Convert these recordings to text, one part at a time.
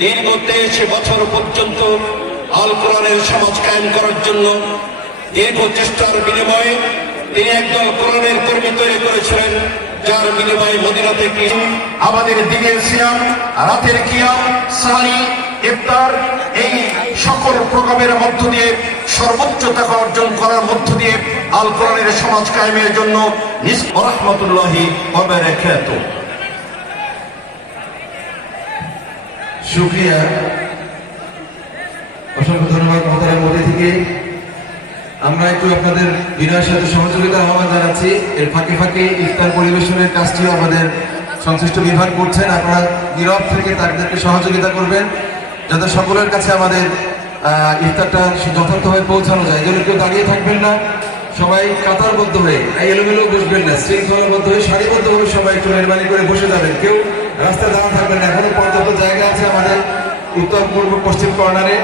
দীর্ঘ 23 বছর পর্যন্ত আল কোরআনের সমাজ কায়েম করার জন্য দীর্ঘ চেষ্টার বিনিময়ে তিনি একদল কোরআনের কর্মী তৈরি করেছিলেন, যার বিনিময়ে মদিনা থেকে আমাদের দিনের সিয়াম, রাতের কিয়াম, সাহরি, ইফতার এই সকল প্রোগ্রামের মধ্য দিয়ে সর্বোচ্চ টাকা অর্জন করার মধ্য দিয়ে আল কোরআনের সমাজ কায়েমের জন্য রাহমাতুল্লাহি ওয়া বারাকাতুহু। শুকরিয়া, অসংখ্য ধন্যবাদ মোহতারাম মোদি থেকে। আমরা একটু আপনাদের বিনয়ের সাথে সহযোগিতা আহ্বান জানাচ্ছি। এর ফাঁকে ফাঁকে ইফতার পরিবেশনের কাজটিও আমাদের সংশ্লিষ্ট বিভাগ করছেন। আপনারা নীরব থেকে তাদেরকে সহযোগিতা করবেন যাতে সকলের কাছে আমাদের ইফতারটা যথার্থভাবে পৌঁছানো যায়। এই জন্য কেউ দাঁড়িয়ে থাকবেন না, সবাই কাতারবদ্ধ হয়ে এলোমেলো বসবেন না, শৃঙ্খলাবদ্ধ হয়ে সারিবদ্ধভাবে সবাই একটু মেহরবানি করে বসে যাবেন। কেউ রাস্তায় দাঁড়া থাকবেন না। এখনো পর্যাপ্ত জায়গা আছে আমাদের উত্তর পূর্ব পশ্চিম কর্নারে।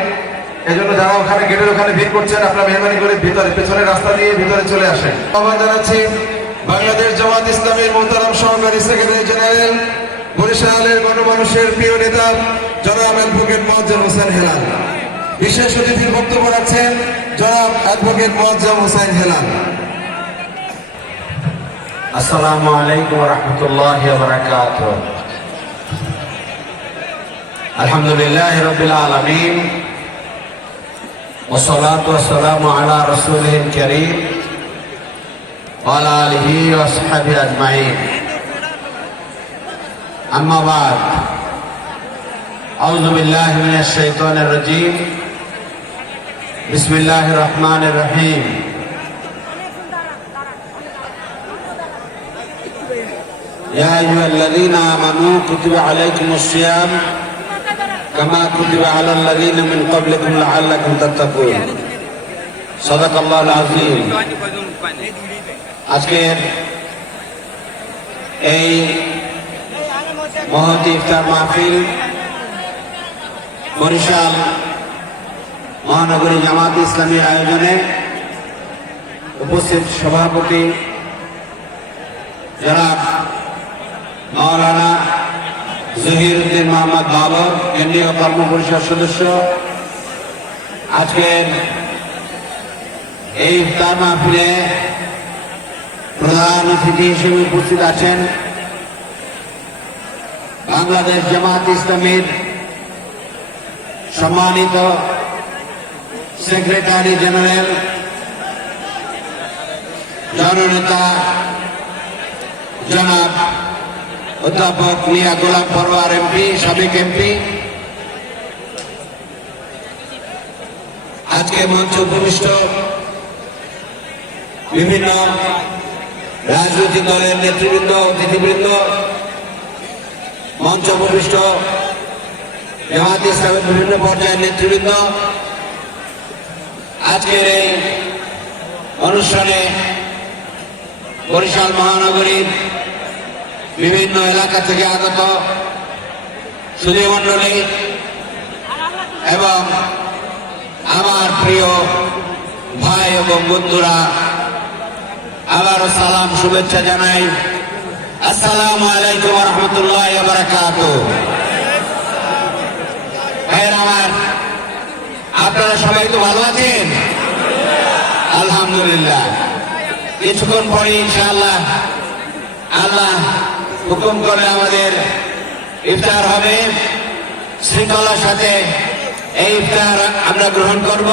এজন্য যারা ওখানে গেটের ওখানে ভিড় করছেন, আপনারা মেহরবানি করে ভিতরে পেছনের রাস্তা দিয়ে ভিতরে চলে আসেন। আহ্বান জানাচ্ছি বাংলাদেশ জামাত ইসলামীর মোহতারাম সহকারী সেক্রেটারি জেনারেল, বরিশালের গণমানুষের প্রিয় নেতা জনাব অ্যাডভোকেট মোয়াজ্জেম হোসেন হেলাল। বিশেষ অতিথির বক্তব্য রাখছেন জনাব অ্যাডভোকেট মোয়াজ্জেম হোসেন হেলাল। আসসালামু আলাইকুম ওয়া রাহমাতুল্লাহি ওয়া বারাকাতুহু। আলহামদুলিল্লাহি রাব্বিল আলামিন ওয়া সলাতু ওয়া সালামু আলা রাসূলিল কারীম ওয়া আলা আলিহি ওয়া আসহাবিহি আজমাইন। আম্মা বাদ, আউযু বিল্লাহি মিনাশ শাইতানির রাজীম। বিসমিল্লাহির রহমানির রহিম। يا أيها الذين آمنوا كتب عليكم الصيام كما كتب على الذين من قبلكم لعلكم تتقون صدق الله العظيم। আজকের এই মহৎ ইফতার মাহফিল বরিশাল মহানগরী জামাত ইসলামীর আয়োজনে উপস্থিত সভাপতি জনাব মাওলানা জহিরুদ্দিন মোহাম্মদ বাবর, কেন্দ্রীয় কর্ম পরিষদ সদস্য, আজকের এই ইফতার মাহফিলে প্রধান অতিথি হিসেবে উপস্থিত আছেন বাংলাদেশ জামাত ইসলামীর সম্মানিত সেক্রেটারি জেনারেল, জননেতা জনাব অধ্যাপক মিয়া গোলাম পরোয়ার এমপি, সাবেক এমপি। আজকে মঞ্চে উপবিষ্ট বিভিন্ন রাজনৈতিক দলের নেতৃবৃন্দ, অতিথিবৃন্দ, মঞ্চ উপবিষ্ট জামাত ইসলামের বিভিন্ন পর্যায়ের নেতৃবৃন্দ, আজকের এই অনুষ্ঠানে বরিশাল মহানগরীর বিভিন্ন এলাকা থেকে আগত সুধীমণ্ডলী এবং আমার প্রিয় ভাই এবং বন্ধুরা, আবারও সালাম শুভেচ্ছা জানাই। আসসালামু আলাইকুম ওয়া রাহমাতুল্লাহি ওয়া বারাকাতুহু। আমার আপনারা সবাই তো ভালো আছেন? আলহামদুলিল্লাহ। কিছুক্ষণ পরে ইনশাআল্লাহ আল্লাহ হুকুম করে আমাদের ইফতার হবে। শৃঙ্খলার সাথে এই ইফতার আমরা গ্রহণ করব।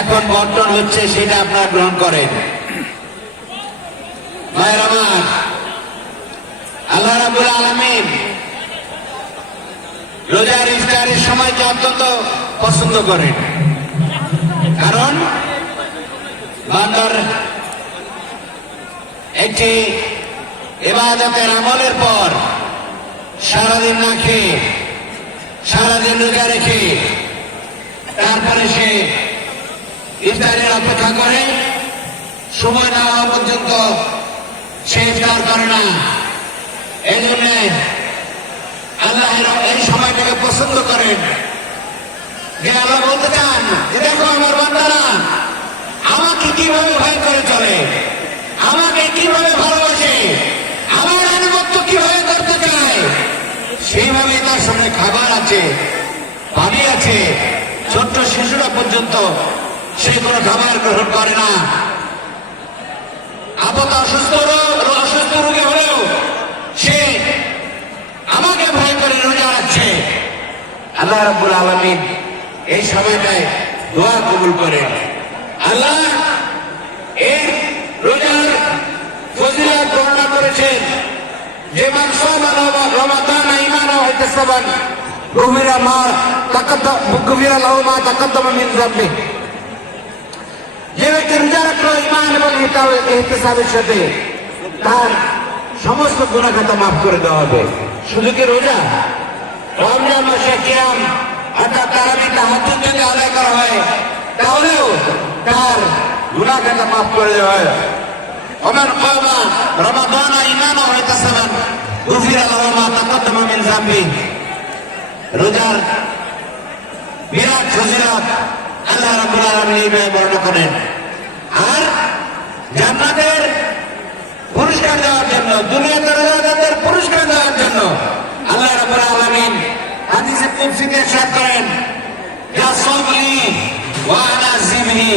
এখন বর্তন হচ্ছে, সেটা আপনারা গ্রহণ করেন। ভাইয়ের আমার, আল্লাহ রাব্বুল আলামিন রোজার ইফতারের সময়কে অত্যন্ত পছন্দ করেন, কারণ বান্দার একটি ইবাদতের আমলের পর সারাদিন না খেয়ে, সারাদিন রোজা রেখে তারপরে সে ইফতারের অপেক্ষা করে, সময় না হওয়া পর্যন্ত সে ইফতার করে না। এই জন্য আল্লাহ এই সময়টাকে পছন্দ করেন। যে আল্লাহ বলতে চান যে দেখো আমার বান্দারা আমাকে কিভাবে ভয় করে চলে, আমাকে কিভাবে ভালোবাসে, আমার আনুগত্য কিভাবে করতে চায়, সেইভাবে তার সামনে খাবার আছে, পানি আছে, ছোট্ট শিশুরা পর্যন্ত সে কোনো খাবার গ্রহণ করে না। আপাতত অসুস্থ রোগী হলেও সে আমাকে ভয় করে রোজা রাখছে। আল্লাহ রাব্বুল আলামিন এই সময়টায় দোয়া কবুল করেন। আল্লাহ এই রোজার ফজিলত বর্ণনা করেছেন যে মান সামা রমাদান ঈমানান ওয়া ইহতিসাবান গুফিরা লাহু মা তাকাদ্দামা মিন যামবিহি। যে ব্যক্তি রোজা রাখলো ঈমান এবং ইহতিসাবের সাথে, তার সমস্ত গুনাহ খাতা মাফ করে দেওয়া হবে। শুধু কি রোজা, রমজান মাসে কিয়াম অর্থাৎ তারাবি তাহাজ্জুদ যদি আদায় করা হয় তাহলেও তার গুনাহ খাতা মাফ করে দেওয়া হয়। ওমান কামা রমাদান ঈমানান ওয়া ইহতিসাবান গুফিরা লাহু মা তাকাদ্দামা মিন যামবিহি। রোজার বিরাট ফজিলত আল্লাহ রাব্বুল আলামিন এইভাবে বর্ণনা করেন। আর জান্নাতের পুরস্কার দেওয়ার জন্য, দুনিয়াতে রোজাদারদের পুরস্কার দেওয়ার জন্য আল্লাহ রাব্বুল আলামিন হাদিসে কুদসিতে ইরশাদ করেন, ইয়া সাওমলি ওয়া আনা জিমহি